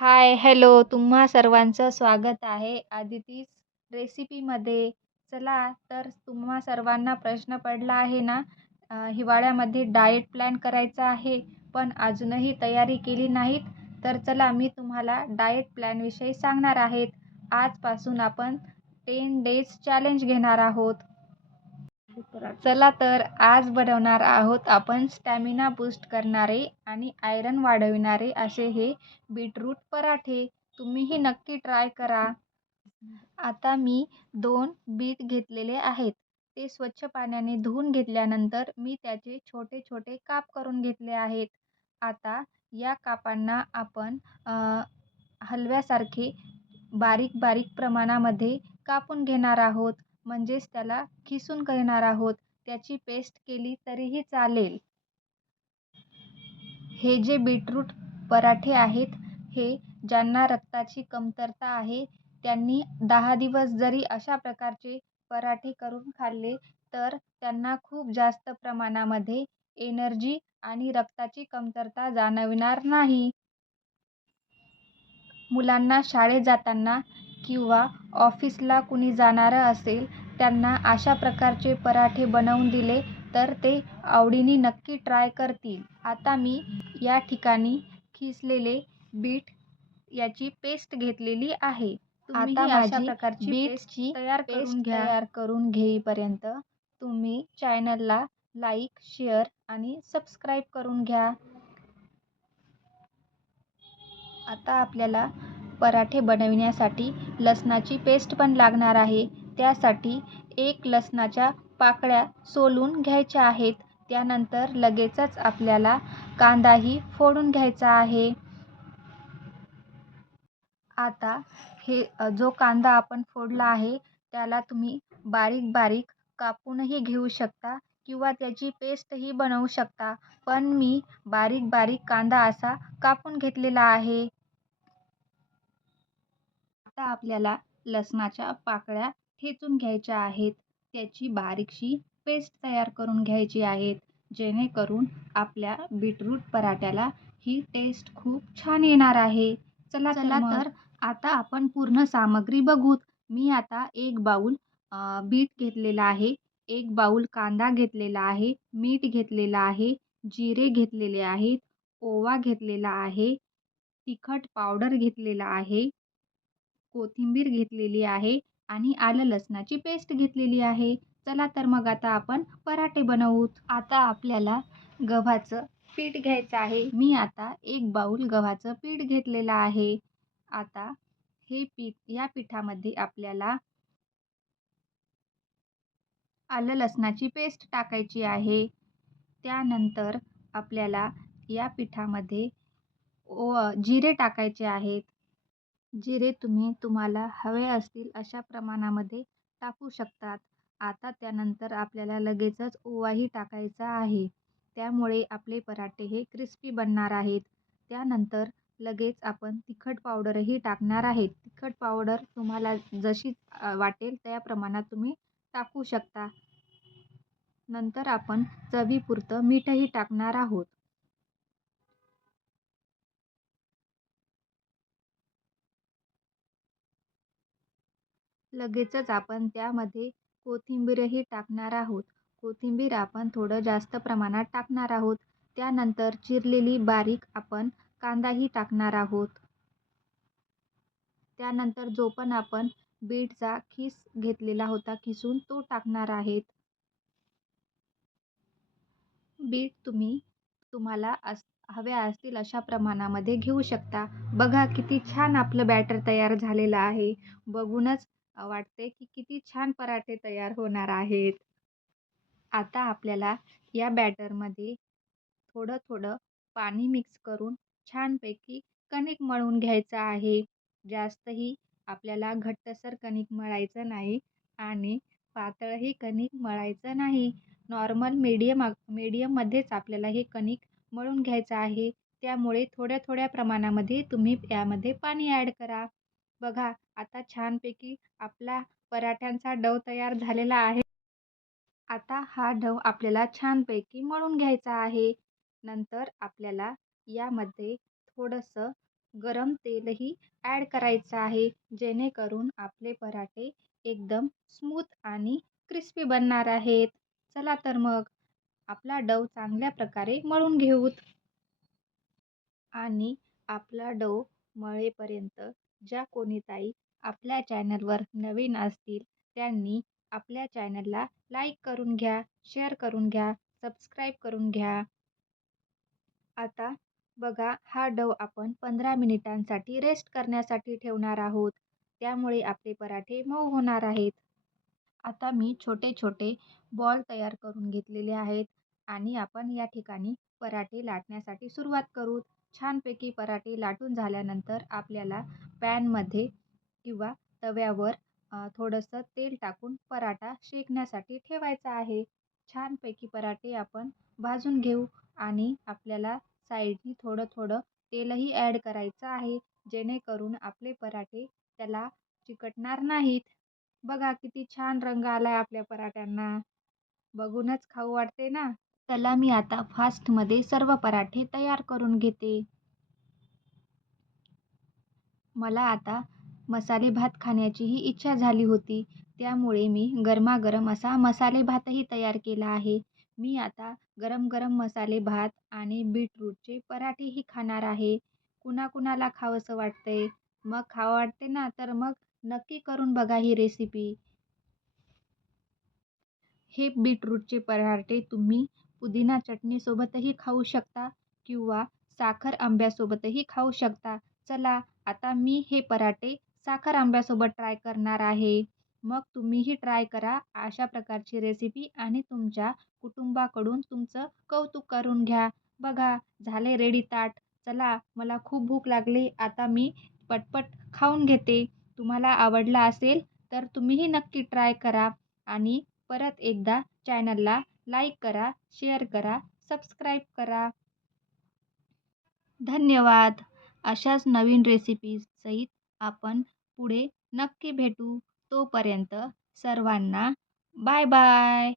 हाय, hello. तुम्हा सर्वांचं स्वागत आहे आदितीज रेसिपीमध्ये. चला तर तुम्हा सर्वांना प्रश्न पडला आहे ना, हिवाळ्यामध्ये डाएट प्लॅन करायचा आहे, पण अजूनही तयारी केली नाहीत. तर चला मी तुम्हाला डाएट प्लॅनविषयी सांगणार आहेत. आजपासून आपण 10 डेज चॅलेंज घेणार आहोत. चला तर आज बनवणार आहोत आपण स्टॅमिना बूस्ट करणारे आणि आयरन वाढविणारे असे हे बीटरूट पराठे. तुम्हीही नक्की ट्राय करा. आता मी 2 बीट घेतलेले आहेत. ते स्वच्छ पाण्याने धुवून घेतल्यानंतर मी त्याचे छोटे छोटे काप करून घेतले आहेत. आता या कापांना आपण हलव्यासारखे बारीक बारीक प्रमाणामध्ये कापून घेणार आहोत. म्हणजेच त्याला खिसून घेणार आहोत. त्याची पेस्ट केली तरीही चालेल. हे जे बीटरूट पराठे आहेत, हे ज्यांना रक्ताची कमतरता आहे, त्यांनी 10 दिवस जरी अशा प्रकारचे पराठे करून खाल्ले, तर त्यांना खूप जास्त प्रमाणामध्ये एनर्जी आणि रक्ताची कमतरता जाणवणार नाही. मुलांना शाळेत जाताना किंवा ऑफिसला कुणी जाणारं असेल, त्यांना अशा प्रकारचे पराठे बनवून दिले, तर ते आवडीने नक्की ट्राय करतील. आता मी या ठिकाणी खिसलेले बीट याची पेस्ट घेतलेली आहे. तुम्हीही अशा प्रकारची बीटची पेस्ट तयार करून घेईपर्यंत तुम्ही चॅनलला लाईक, शेअर आणि सबस्क्राईब करून घ्या. आता आपल्याला पराठे बनविण्यासाठी लसणाची पेस्ट पण लागणार आहे. त्यासाठी 1 लसणाच्या पाकळ्या सोलून घ्यायच्या आहेत. त्यानंतर लगेचच आपल्याला कांदाही फोडून घ्यायचा आहे. आता हे जो कांदा आपण फोडला आहे, त्याला तुम्ही बारीक बारीक कापूनही घेऊ शकता किंवा त्याची पेस्टही बनवू शकता. पण मी बारीक बारीक कांदा असा कापून घेतलेला आहे. आता आपल्याला लसणाच्या पाकळ्या ठेचून घ्यायच्या आहेत. त्याची बारीकशी पेस्ट तयार करून घ्यायची आहे. जेणेकरून आपल्या बीटरूट पराठ्याला ही टेस्ट खूप छान येणार आहे. चला तर आता आपण पूर्ण सामग्री बघूत. मी आता 1 बाऊल बीट घेतलेला आहे. 1 बाऊल कांदा घेतलेला आहे. मीठ घेतलेलं आहे. जिरे घेतलेले आहेत. ओवा घेतलेला आहे. तिखट पावडर घेतलेला आहे. कोथिंबीर घेतलेली आहे आणि आलं लसणाची पेस्ट घेतलेली आहे. चला तर मग आता आपण पराठे बनवूत. आता आपल्याला गव्हाचं पीठ घ्यायचं आहे. मी आता 1 बाऊल गव्हाचं पीठ घेतलेलं आहे. आता हे पीठ या पिठामध्ये आपल्याला आलं लसणाची पेस्ट टाकायची आहे. त्यानंतर आपल्याला या पिठामध्ये जिरे टाकायचे आहेत. जिरे तुम्ही तुम्हाला हवे असतील अशा प्रमाणामध्ये टाकू शकतात. आता त्यानंतर आपल्याला लगेचच ओवाही टाकायचा आहे. त्यामुळे आपले पराठे हे क्रिस्पी बनणार आहेत. त्यानंतर लगेच आपण तिखट पावडरही टाकणार आहेत. तिखट पावडर तुम्हाला जशी वाटेल त्या प्रमाणात तुम्ही टाकू शकता. नंतर आपण चवीपुरतं मीठही टाकणार आहोत. लगेचच आपण त्यामध्ये कोथिंबीरही टाकणार आहोत. कोथिंबीर आपण थोडं जास्त प्रमाणात टाकणार आहोत. त्यानंतर चिरलेली बारीक आपण कांदाही टाकणार आहोत. त्यानंतर जो पण आपण बीटचा खीस घेतलेला होता खिसून तो टाकणार आहेत. बीट तुम्ही तुम्हाला हव्या असतील अशा प्रमाणामध्ये घेऊ शकता. बघा किती छान आपलं बॅटर तयार झालेलं आहे. बघूनच वाटते की किती छान पराठे तयार होणार आहेत. आता आपल्याला या बॅटरमध्ये थोडं थोडं पाणी मिक्स करून छानपैकी कणिक मळून घ्यायचं आहे. जास्तही आपल्याला घट्टसर कणिक मळायचं नाही आणि पातळही कणिक मळायचं नाही. नॉर्मल मीडियममध्येच आपल्याला हे कणिक मळून घ्यायचं आहे. त्यामुळे थोड्या थोड्या प्रमाणामध्ये तुम्ही यामध्ये पाणी ॲड करा. बघा आता छानपैकी आपला पराठ्यांचा डो तयार झालेला आहे. आता हा डो आपल्याला छानपैकी मळून घ्यायचा आहे. नंतर आपल्याला यामध्ये थोडंसं गरम तेलही ॲड करायचं आहे, जेणेकरून आपले पराठे एकदम स्मूथ आणि क्रिस्पी बनणार आहेत. चला तर मग आपला डो चांगल्या प्रकारे मळून घेऊत. आणि आपला डो मळेपर्यंत ज्या कोणी ताई आपल्या चॅनलवर नवीन असतील, त्यांनी आपल्या चॅनलला लाईक करून घ्या, शेअर करून घ्या, सबस्क्राईब करून घ्या. आता बघा, हा डो आपण 15 मिनिटांसाठी रेस्ट करण्यासाठी ठेवणार आहोत. त्यामुळे आपले पराठे मऊ होणार आहेत. आता मी छोटे-छोटे बॉल तयार करून घेतलेले आहेत आणि आपण या ठिकाणी पराठे लाटण्यासाठी सुरुवात करू. छानपैकी पराठे लाटून झाल्यानंतर आपल्याला पॅनमध्ये किंवा तव्यावर थोडंसं तेल टाकून पराठा शेकण्यासाठी ठेवायचा आहे. छानपैकी पराठे आपण भाजून घेऊ आणि आपल्याला साईडनी थोडं-थोडं तेलही ॲड करायचं आहे, जेणेकरून आपले पराठे त्याला चिकटणार नाहीत. बघा किती छान रंग आलाय आपल्या पराठ्यांना. बघूनच खाऊ वाटते ना. चला मी आता फास्टमध्ये सर्व पराठे तयार करून घेते. मला आता मसाले भात खाण्याचीही इच्छा झाली होती. त्यामुळे मी गरमागरम असा मसाले भातही तयार केला आहे. मी आता गरम-गरम मसाले भात आणि बीटरूटचे पराठेही खाणार आहे. कुणाकुणाला खावंसं वाटतंय, मग खावं वाटते ना, तर मग नक्की करून बघा ही रेसिपी. हे बीटरूटचे पराठे तुम्ही पुदिना चटणीसोबतही खाऊ शकता किंवा साखर आंब्यासोबतही खाऊ शकता. चला, आता मी हे पराठे साखर आंब्यासोबत ट्राय करणार आहे. मग तुम्हीही ट्राय करा अशा प्रकारची रेसिपी आणि तुमच्या कुटुंबाकडून तुमचं कौतुक करून घ्या. बघा, झाले रेडी ताट. चला, मला खूप भूक लागली. आता मी पटपट खाऊन घेते. तुम्हाला आवडला असेल तर तुम्हीही नक्की ट्राय करा आणि परत एकदा चॅनलला लाईक करा, शेअर करा, सबस्क्राईब करा. धन्यवाद. अशाच नवीन रेसिपीसहित आपण पुढे नक्की भेटू. तोपर्यंत सर्वांना बाय बाय.